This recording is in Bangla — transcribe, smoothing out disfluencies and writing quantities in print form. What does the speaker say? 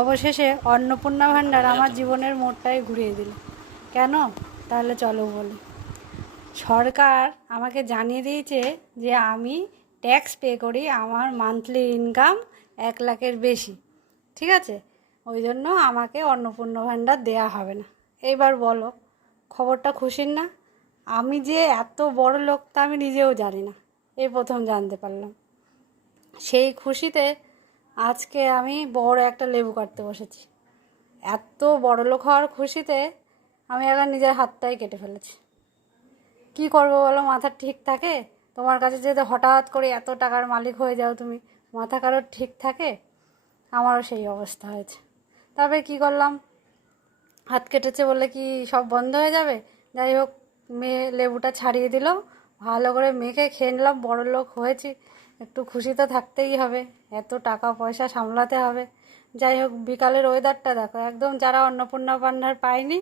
অবশেষে অন্নপূর্ণা ভাণ্ডার আমার জীবনের মোড়টাই ঘুরিয়ে দিল। কেন? তাহলে চলো বলি। সরকার আমাকে জানিয়ে দিয়েছে যে আমি ট্যাক্স পে করি, আমার মান্থলি ইনকাম 1 লাখের বেশি। ঠিক আছে, ওই জন্য আমাকে অন্নপূর্ণা ভাণ্ডার দেয়া হবে না। এইবার বলো, খবরটা খুশির না? আমি যে এত বড় লোক তা আমি নিজেও জানি না, এই প্রথম জানতে পারলাম। সেই খুশিতে আজকে আমি বড় একটা লেবু কাটতে বসেছি। এত বড়লোক হওয়ার খুশিতে আমি আবার নিজের হাতটাই কেটে ফেলেছি। কি করবো বলো, মাথা ঠিক থাকে? তোমার কাছে যেতে হঠাৎ করে এত টাকার মালিক হয়ে যাও তুমি, মাথা কারোর ঠিক থাকে? আমারও সেই অবস্থা হয়েছে। তবে কি করলাম, হাত কেটেছে বলে কি সব বন্ধ হয়ে যাবে? যাই হোক, মেয়ে লেবুটা ছাড়িয়ে দিল, ভালো করে মেখে খেয়ে নিলাম। বড়লোক হয়েছি, একটু খুশি তো থাকতেই হবে, এত টাকা পয়সা সামলাতে হবে। যাই হোক, বিকালের ওয়েদারটা দেখো, একদম যারা অন্নপূর্ণা ভাণ্ডার পায়নি